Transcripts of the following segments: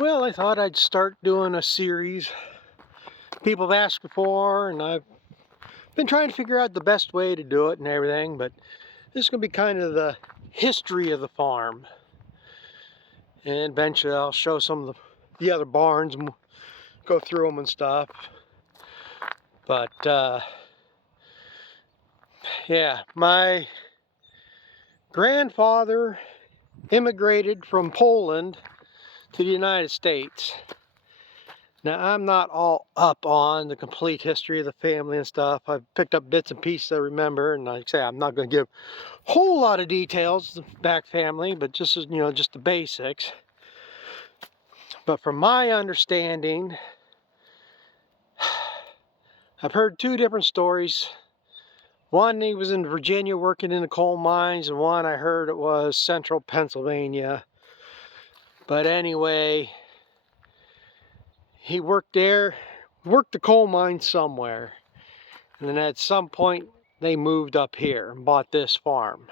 Well, I thought I'd start doing a series people have asked before, and I've been trying to figure out the best way to do it and everything, but this is going to be kind of the history of the farm. And eventually I'll show some of the other barns and go through them and stuff. But yeah, my grandfather immigrated from Poland to the United States. Now, I'm not all up on the complete history of the family and stuff. I've picked up bits and pieces I remember, and like I say, I'm not going to give a whole lot of details of the back family, but just just the basics. But from my understanding, I've heard two different stories. One, he was in Virginia working in the coal mines, and one I heard it was central Pennsylvania. But anyway, he worked there, worked the coal mine somewhere. And then at some point, they moved up here and bought this farm.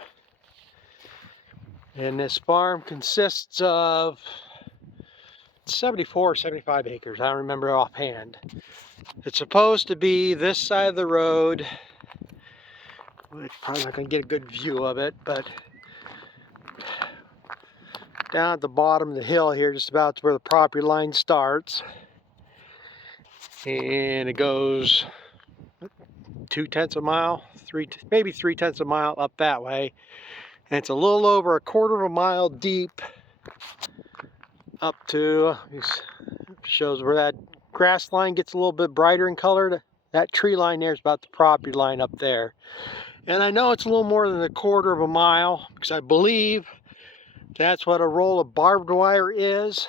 And this farm consists of 74 or 75 acres. I don't remember offhand. It's supposed to be this side of the road. We're probably not going to get a good view of it, but down at the bottom of the hill here, just about where the property line starts. And it goes 2/10 of a mile, maybe 3/10 of a mile up that way. And it's a little over 1/4 of a mile deep up to, shows where that grass line gets a little bit brighter in color. That tree line there is about the property line up there. And I know it's a little more than 1/4 of a mile because I believe that's what a roll of barbed wire is.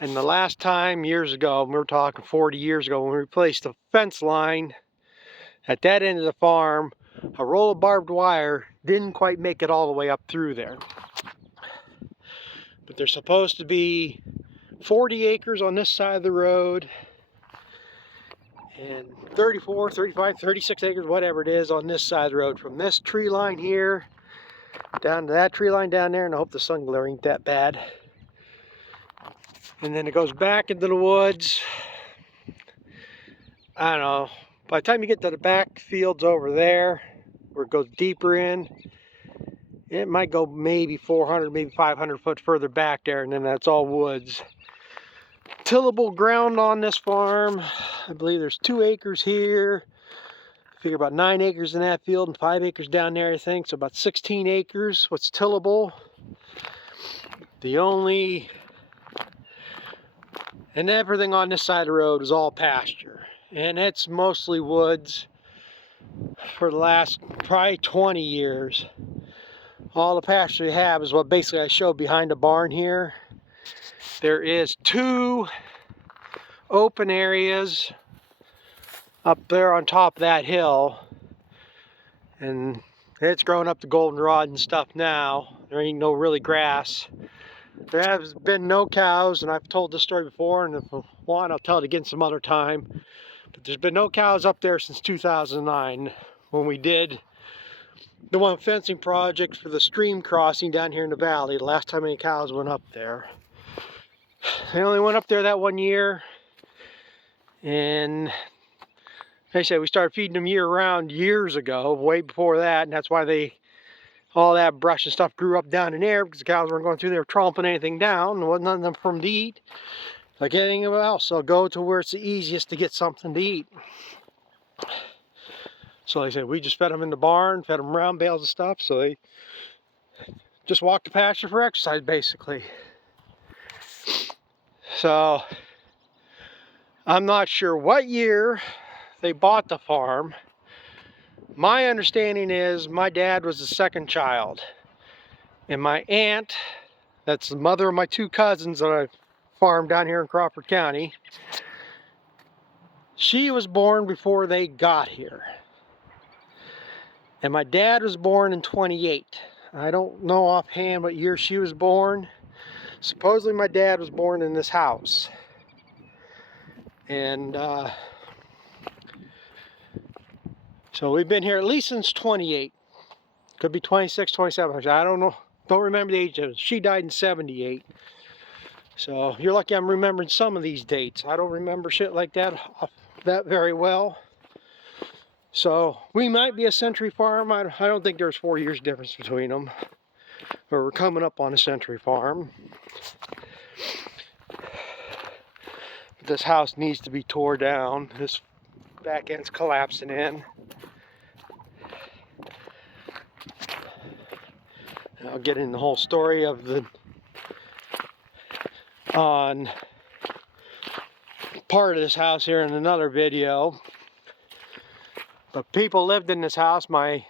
And the last time, years ago, we were talking 40 years ago, when we replaced the fence line at that end of the farm, a roll of barbed wire didn't quite make it all the way up through there. But there's supposed to be 40 acres on this side of the road and 34, 35, 36 acres, whatever it is, on this side of the road. From this tree line here down to that tree line down there, and I hope the sun glare ain't that bad. And then it goes back into the woods. I don't know, by the time you get to the back fields over there, where it goes deeper in, it might go maybe 400, maybe 500 foot further back there, and then that's all woods. Tillable ground on this farm, I believe there's 2 acres here. I figure about 9 acres in that field and 5 acres down there, I think. So about 16 acres, what's tillable. And everything on this side of the road is all pasture. And it's mostly woods for the last probably 20 years. All the pasture we have is what basically I showed behind the barn here. There is 2 open areas up there on top of that hill. And it's growing up the goldenrod and stuff now. There ain't no really grass. There has been no cows, and I've told this story before, and if I want, I'll tell it again some other time. But there's been no cows up there since 2009, when we did the one fencing project for the stream crossing down here in the valley. The last time any cows went up there. They only went up there that one year, and like I said, we started feeding them year-round years ago, way before that, and that's why all that brush and stuff grew up down in there, because the cows weren't going through there tromping anything down. There wasn't nothing for them to eat, like anything else. So go to where it's the easiest to get something to eat. So like I said, we just fed them in the barn, fed them round bales of stuff, so they just walked the pasture for exercise, basically. So I'm not sure what year they bought the farm. My understanding is my dad was the second child, and my aunt, that's the mother of my 2 cousins that I farmed down here in Crawford County, she was born before they got here. And my dad was born in 28. I don't know offhand what year she was born. Supposedly my dad was born in this house. And so we've been here at least since 28. Could be 26, 27. I don't know. Don't remember the age of it. She died in 78. So you're lucky I'm remembering some of these dates. I don't remember shit like that very well. So we might be a century farm. I don't think there's 4 years difference between them. But we're coming up on a century farm. This house needs to be tore down. This back end's collapsing in. I'll get in the whole story of on part of this house here in another video. But people lived in this house. The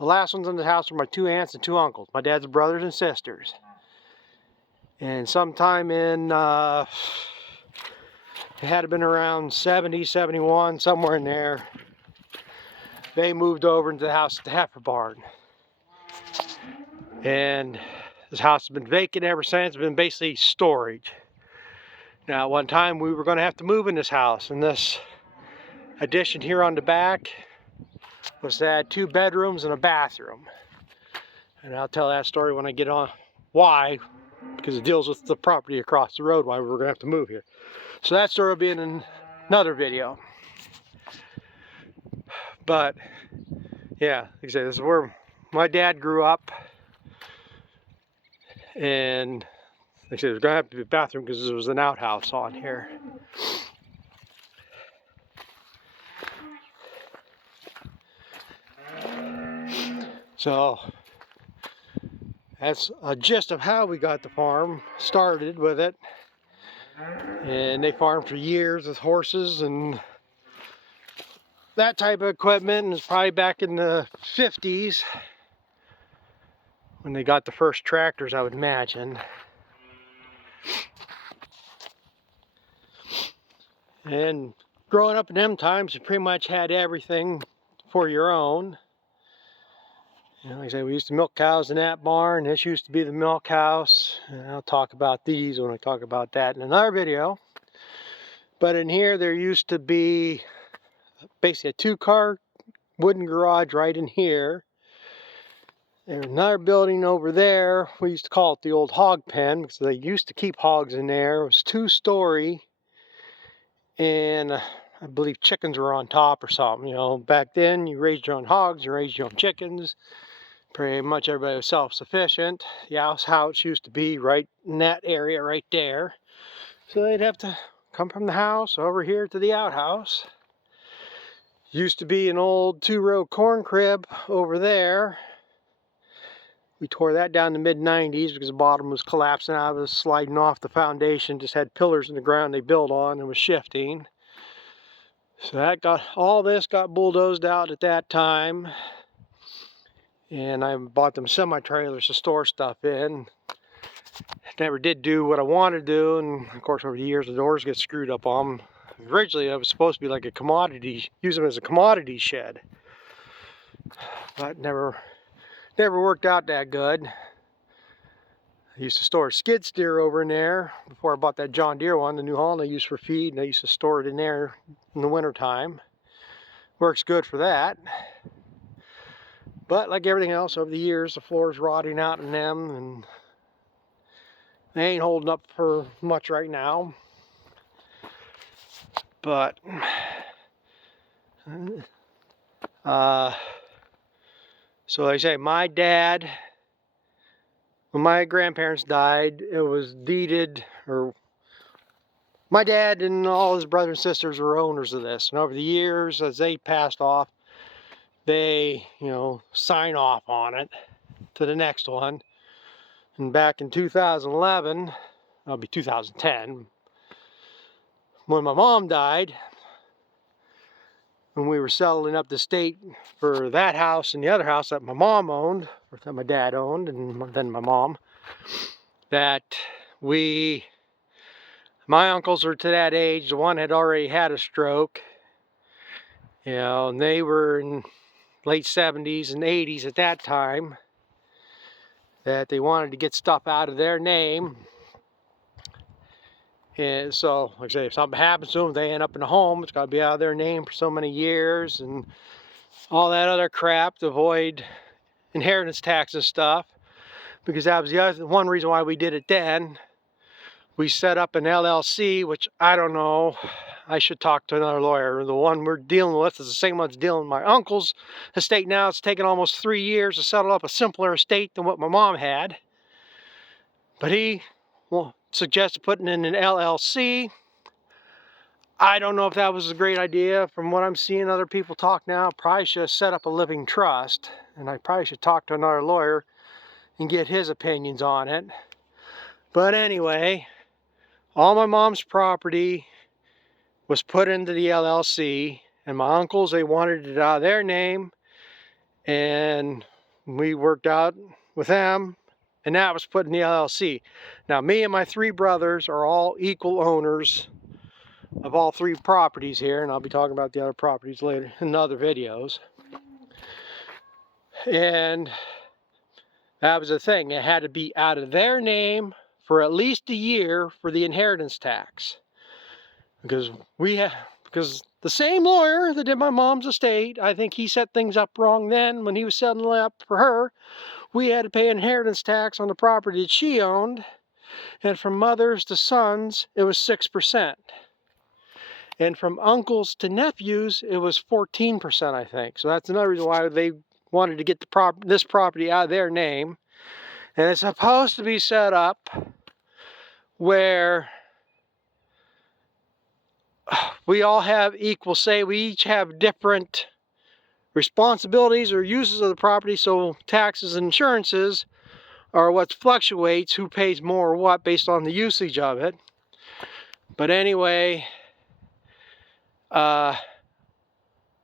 last ones in the house were my 2 aunts and 2 uncles, my dad's brothers and sisters. And sometime in, it had been around 70, 71, somewhere in there, they moved over into the house at the heifer barn. And this house has been vacant ever since. It's been basically storage. Now, at one time we were going to have to move in this house, and this addition here on the back was to add 2 bedrooms and a bathroom. And I'll tell that story when I get on why, because it deals with the property across the road, why we were going to have to move here. So that story will be in another video. But yeah, like I say, this is where my dad grew up. And like I said, there's going to have to be a bathroom because there was an outhouse on here. So that's a gist of how we got the farm started with it. And they farmed for years with horses and that type of equipment. And it's probably back in the 50s when they got the first tractors, I would imagine. And growing up in them times, you pretty much had everything for your own. You know, like I say, we used to milk cows in that barn. This used to be the milk house. And I'll talk about these when I talk about that in another video. But in here, there used to be basically a 2-car wooden garage right in here. There's another building over there. We used to call it the old hog pen because they used to keep hogs in there. It was 2-story. And I believe chickens were on top or something. You know, back then you raised your own hogs, you raised your own chickens. Pretty much everybody was self-sufficient. The house used to be right in that area right there. So they'd have to come from the house over here to the outhouse. Used to be an old 2-row corn crib over there. We tore that down in the mid-90s because the bottom was collapsing out, it was sliding off the foundation, just had pillars in the ground they built on and was shifting. So all this got bulldozed out at that time. And I bought them semi-trailers to store stuff in. Never did do what I wanted to do, and of course over the years the doors get screwed up on them. Originally it was supposed to be like a commodity, use them as a commodity shed. But never worked out that good. I used to store a skid steer over in there before I bought that John Deere one, the New Holland I used for feed, and I used to store it in there in the winter time. Works good for that. But like everything else over the years, the floor's rotting out in them and they ain't holding up for much right now. But so like I say, my dad, when my grandparents died, it was deeded, or my dad and all his brothers and sisters were owners of this. And over the years, as they passed off, they, you know, sign off on it to the next one. And back in 2011, that'll be 2010, when my mom died, when we were settling up the state for that house and the other house that my mom owned, or that my dad owned, and then my mom, that my uncles were to that age. The one had already had a stroke, you know, and they were in late 70s and 80s at that time, that they wanted to get stuff out of their name. And so, like I say, if something happens to them, they end up in a home, it's got to be out of their name for so many years and all that other crap to avoid inheritance tax and stuff. because that was the one reason why we did it then. We set up an LLC, which I don't know. I should talk to another lawyer. The one we're dealing with is the same one that's dealing with my uncle's estate now. It's taken almost 3 years to settle up a simpler estate than what my mom had. But he suggested putting in an LLC. I don't know if that was a great idea. From what I'm seeing other people talk now, probably should have set up a living trust. And I probably should talk to another lawyer and get his opinions on it. But anyway, all my mom's property was put into the LLC, and my uncles, they wanted it out of their name, and we worked out with them, and that was put in the LLC. Now, me and my 3 brothers are all equal owners of all 3 properties here, and I'll be talking about the other properties later in other videos. And that was the thing. It had to be out of their name for at least a year for the inheritance tax. Because the same lawyer that did my mom's estate, I think he set things up wrong then when he was setting it up for her. We had to pay inheritance tax on the property that she owned, and from mothers to sons, it was 6%. And from uncles to nephews, it was 14%, I think. So that's another reason why they wanted to get this property out of their name. And it's supposed to be set up where we all have equal say. We each have different responsibilities or uses of the property, so taxes and insurances are what fluctuates, who pays more or what based on the usage of it. But anyway,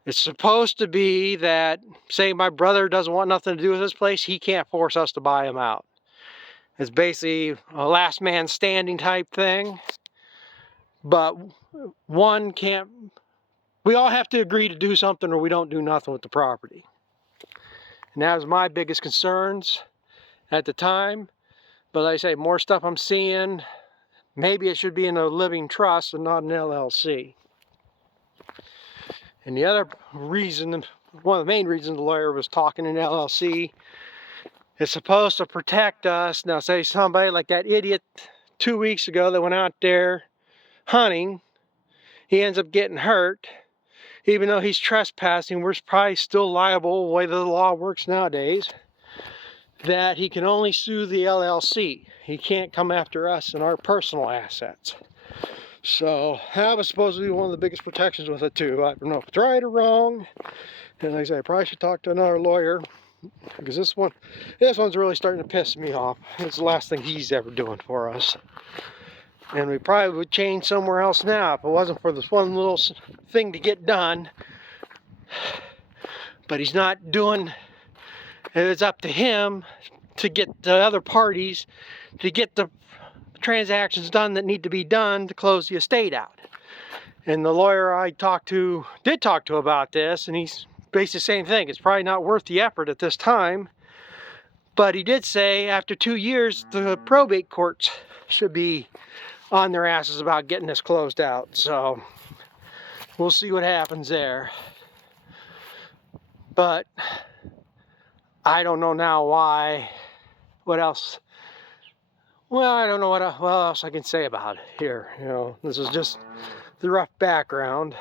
it's supposed to be that, say my brother doesn't want nothing to do with this place, he can't force us to buy him out. It's basically a last man standing type thing. But one can't, we all have to agree to do something or we don't do nothing with the property. And that was my biggest concerns at the time. But like I say, more stuff I'm seeing, maybe it should be in a living trust and not an LLC. And the other reason, one of the main reasons the lawyer was talking in LLC, is supposed to protect us. Now say somebody like that idiot 2 weeks ago that went out there hunting, he ends up getting hurt. Even though he's trespassing, we're probably still liable, the way the law works nowadays, that he can only sue the LLC. He can't come after us and our personal assets. So that was supposed to be one of the biggest protections with it too. I don't know if it's right or wrong. And like I say, I probably should talk to another lawyer, because this one's really starting to piss me off. It's the last thing he's ever doing for us. And we probably would change somewhere else now if it wasn't for this one little thing to get done. But he's not doing, it's up to him to get the other parties to get the transactions done that need to be done to close the estate out. And the lawyer I did talk to about this, and he's basically the same thing. It's probably not worth the effort at this time. But he did say after 2 years, the probate courts should be on their asses about getting this closed out. So we'll see what happens there. But I don't know now why. What else? Well, I don't know what else I can say about it here. You know, this is just the rough background.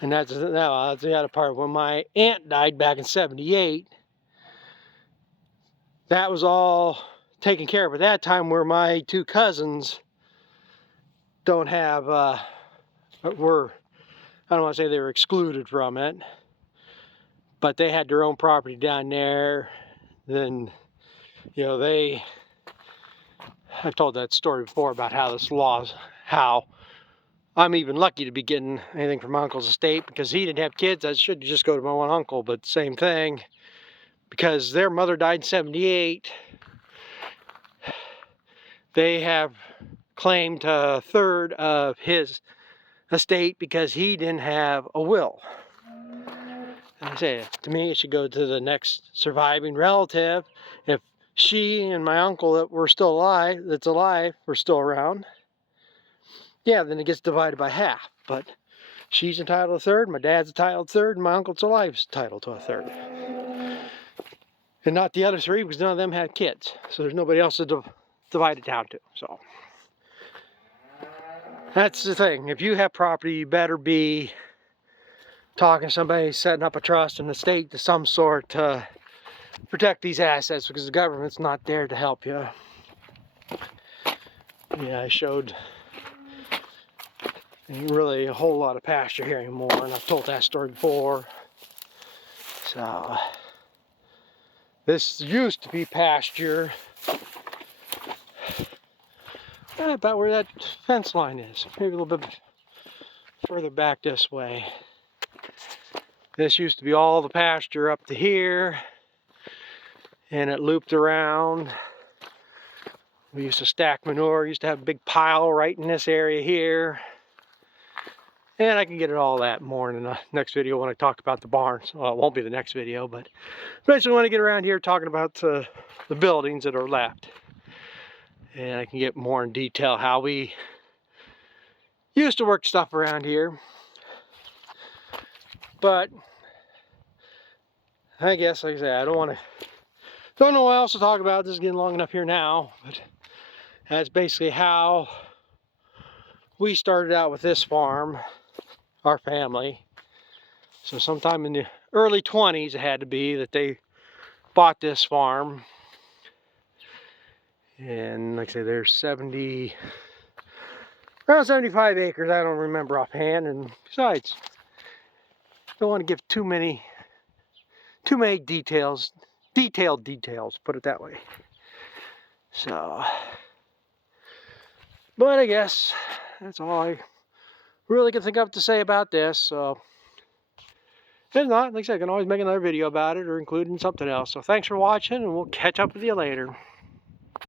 And that's the other part. When my aunt died back in '78, that was all taken care of at that time, where my 2 cousins don't have, I don't want to say they were excluded from it, but they had their own property down there. Then, you know, I've told that story before about how this law, how I'm even lucky to be getting anything from my uncle's estate, because he didn't have kids. I should just go to my one uncle, but same thing. Because their mother died in '78, they have claimed a third of his estate because he didn't have a will. And I say, to me, it should go to the next surviving relative. If she and my uncle that's alive, were still around, yeah, then it gets divided by half. But She's entitled to a third, my dad's entitled to a third, and my uncle to life's entitled to a third. And not the other three, because none of them had kids. So there's nobody else to divide it down to. So that's the thing. If you have property, you better be talking to somebody, setting up a trust in the state of some sort to protect these assets, because the government's not there to help you. Yeah, I showed ain't really a whole lot of pasture here anymore, and I've told that story before. So this used to be pasture about where that fence line is, maybe a little bit further back this way. This used to be all the pasture up to here, and it looped around. We used to stack manure, used to have a big pile right in this area here. And I can get into all that more in the next video when I talk about the barns. Well, it won't be the next video, but eventually when I get around here talking about the buildings that are left. And I can get more in detail how we used to work stuff around here. But I guess, like I said, don't know what else to talk about. This is getting long enough here now. But that's basically how we started out with this farm, our family. So sometime in the early 20s it had to be that they bought this farm. And like I say, there's around 75 acres. I don't remember offhand. And besides, don't want to give too many detailed details, put it that way. So, but I guess that's all I really can think of to say about this. So if not, like I said, I can always make another video about it or include in something else. So thanks for watching, and we'll catch up with you later.